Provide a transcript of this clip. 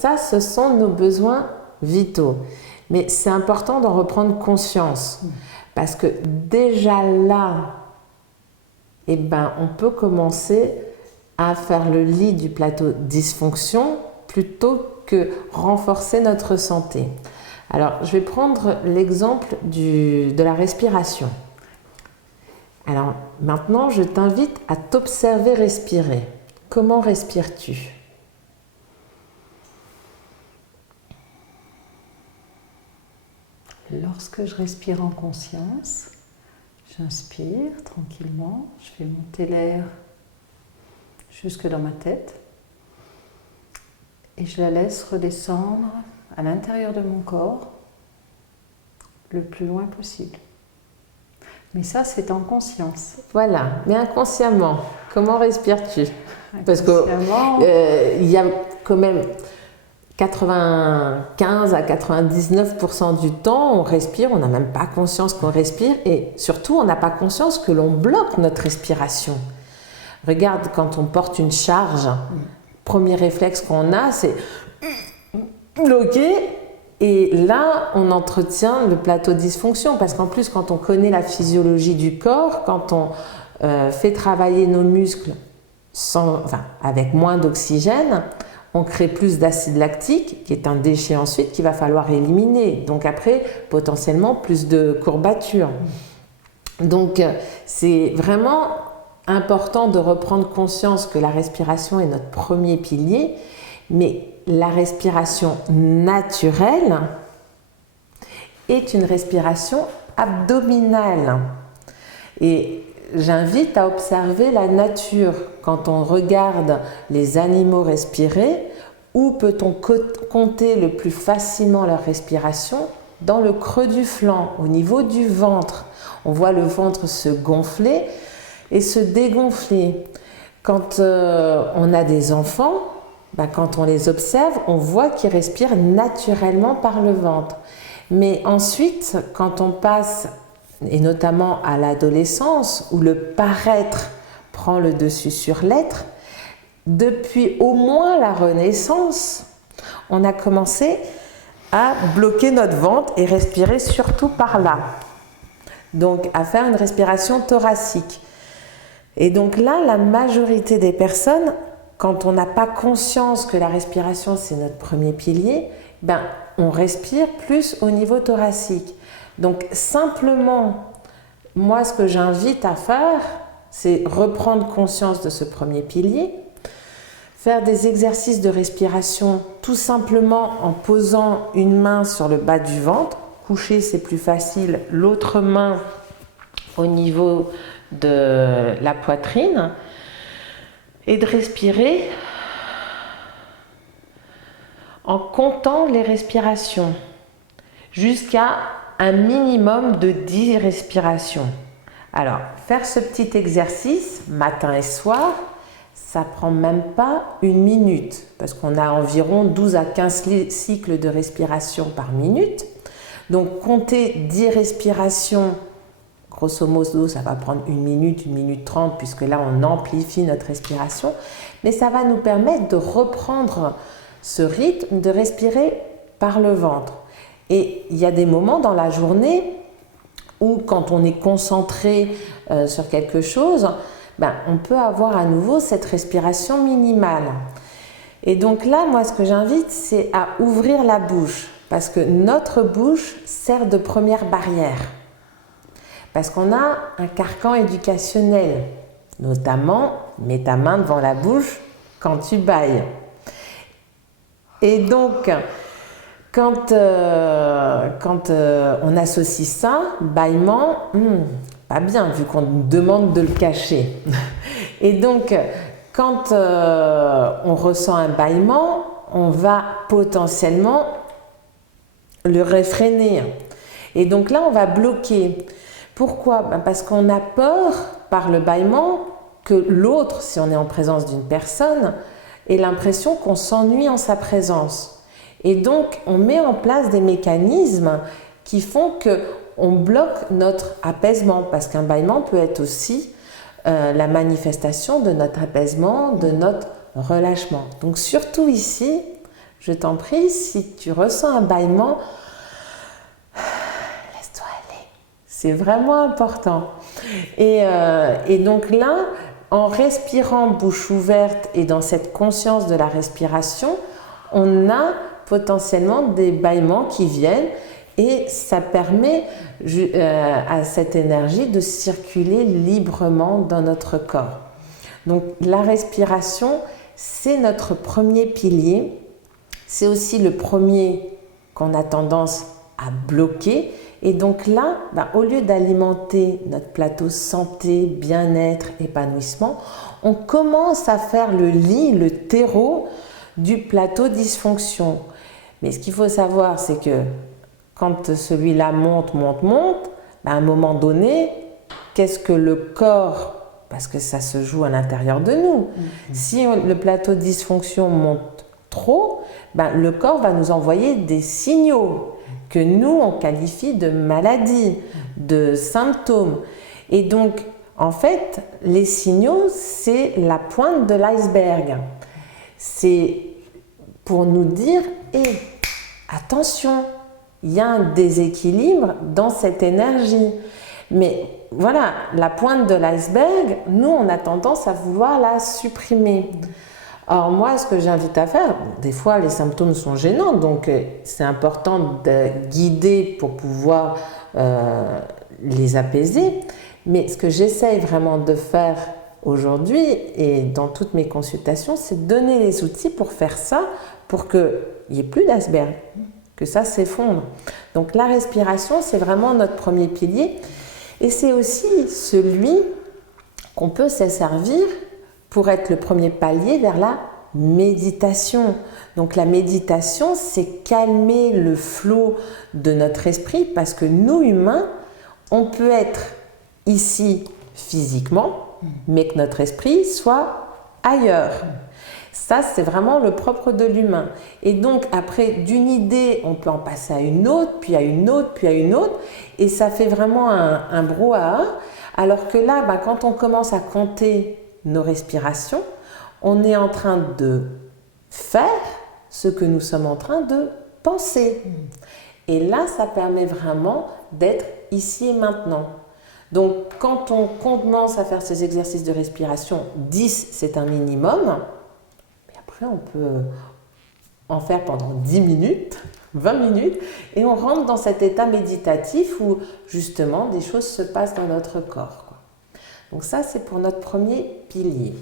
ça, ce sont nos besoins vitaux. Mais c'est important d'en reprendre conscience. Parce que déjà là, eh ben, on peut commencer à faire le lit du plateau dysfonction plutôt que renforcer notre santé. Alors, je vais prendre l'exemple de la respiration. Alors, maintenant, je t'invite à t'observer respirer. Comment respires-tu ? Lorsque je respire en conscience, j'inspire tranquillement, je fais monter l'air jusque dans ma tête et je la laisse redescendre à l'intérieur de mon corps le plus loin possible. Mais ça, c'est en conscience. Voilà, mais inconsciemment, comment respires-tu ? Parce qu'il y a quand même 95 à 99% du temps, on respire, on n'a même pas conscience qu'on respire et surtout, on n'a pas conscience que l'on bloque notre respiration. Regarde, quand on porte une charge, premier réflexe qu'on a, c'est bloquer. Et là, on entretient le plateau dysfonction parce qu'en plus, quand on connaît la physiologie du corps, quand on fait travailler nos muscles avec moins d'oxygène, on crée plus d'acide lactique, qui est un déchet ensuite qu'il va falloir éliminer. Donc après, potentiellement, plus de courbatures. Donc, c'est vraiment important de reprendre conscience que la respiration est notre premier pilier, mais la respiration naturelle est une respiration abdominale. Et j'invite à observer la nature. Quand on regarde les animaux respirer, où peut-on compter le plus facilement leur respiration ? Dans le creux du flanc, au niveau du ventre. On voit le ventre se gonfler et se dégonfler. Quand on a des enfants, quand on les observe, on voit qu'ils respirent naturellement par le ventre. Mais ensuite, quand on passe, et notamment à l'adolescence, où le paraître prend le dessus sur l'être, depuis au moins la Renaissance, on a commencé à bloquer notre ventre et respirer surtout par là. Donc, à faire une respiration thoracique. Et donc là, la majorité des personnes, quand on n'a pas conscience que la respiration, c'est notre premier pilier, on respire plus au niveau thoracique. Donc simplement, moi, ce que j'invite à faire, c'est reprendre conscience de ce premier pilier, faire des exercices de respiration tout simplement en posant une main sur le bas du ventre. Coucher, c'est plus facile. L'autre main au niveau de la poitrine. Et de respirer en comptant les respirations jusqu'à un minimum de 10 respirations. Alors, faire ce petit exercice matin et soir, ça prend même pas une minute parce qu'on a environ 12 à 15 cycles de respiration par minute. Donc, compter 10 respirations, grosso modo, ça va prendre 1 minute 30, puisque là, on amplifie notre respiration. Mais ça va nous permettre de reprendre ce rythme, de respirer par le ventre. Et il y a des moments dans la journée où, quand on est concentré sur quelque chose, on peut avoir à nouveau cette respiration minimale. Et donc là, moi, ce que j'invite, c'est à ouvrir la bouche, parce que notre bouche sert de première barrière. Parce qu'on a un carcan éducationnel, notamment, mets ta main devant la bouche quand tu bâilles. Et donc, quand on associe ça, bâillement, pas bien, vu qu'on nous demande de le cacher. Et donc, quand on ressent un bâillement, on va potentiellement le réfréner. Et donc là, on va bloquer. Pourquoi ? Parce qu'on a peur, par le bâillement, que l'autre, si on est en présence d'une personne, ait l'impression qu'on s'ennuie en sa présence. Et donc, on met en place des mécanismes qui font qu'on bloque notre apaisement, parce qu'un bâillement peut être aussi la manifestation de notre apaisement, de notre relâchement. Donc surtout ici, je t'en prie, si tu ressens un bâillement, laisse-toi aller. C'est vraiment important. Et donc là, en respirant bouche ouverte et dans cette conscience de la respiration, on a potentiellement des bâillements qui viennent et ça permet à cette énergie de circuler librement dans notre corps. Donc la respiration, c'est notre premier pilier. C'est aussi le premier qu'on a tendance à bloquer. Et donc là, au lieu d'alimenter notre plateau santé, bien-être, épanouissement, on commence à faire le lit, le terreau du plateau dysfonction. Mais ce qu'il faut savoir, c'est que quand celui-là monte, à un moment donné, qu'est-ce que le corps, parce que ça se joue à l'intérieur de nous, si le plateau de dysfonction monte trop, le corps va nous envoyer des signaux que nous, on qualifie de maladies, de symptômes. Et donc, en fait, les signaux, c'est la pointe de l'iceberg. C'est pour nous dire, attention, il y a un déséquilibre dans cette énergie. Mais voilà, la pointe de l'iceberg, nous, on a tendance à vouloir la supprimer. Alors moi, ce que j'invite à faire, des fois les symptômes sont gênants, donc c'est important de guider pour pouvoir les apaiser. Mais ce que j'essaye vraiment de faire aujourd'hui et dans toutes mes consultations, c'est de donner les outils pour faire ça, pour qu'il n'y ait plus d'iceberg, que ça s'effondre. Donc la respiration, c'est vraiment notre premier pilier et c'est aussi celui qu'on peut se servir pour être le premier palier vers la méditation. Donc la méditation, c'est calmer le flot de notre esprit parce que nous, humains, on peut être ici physiquement, mais que notre esprit soit ailleurs. Ça, c'est vraiment le propre de l'humain. Et donc, après, d'une idée, on peut en passer à une autre, puis à une autre, puis à une autre, et ça fait vraiment un brouhaha. Alors que là, quand on commence à compter nos respirations, on est en train de faire ce que nous sommes en train de penser. Et là, ça permet vraiment d'être ici et maintenant. Donc, quand on commence à faire ces exercices de respiration, 10, c'est un minimum. Et après, on peut en faire pendant 10 minutes, 20 minutes, et on rentre dans cet état méditatif où, justement, des choses se passent dans notre corps. Donc ça, c'est pour notre premier pilier.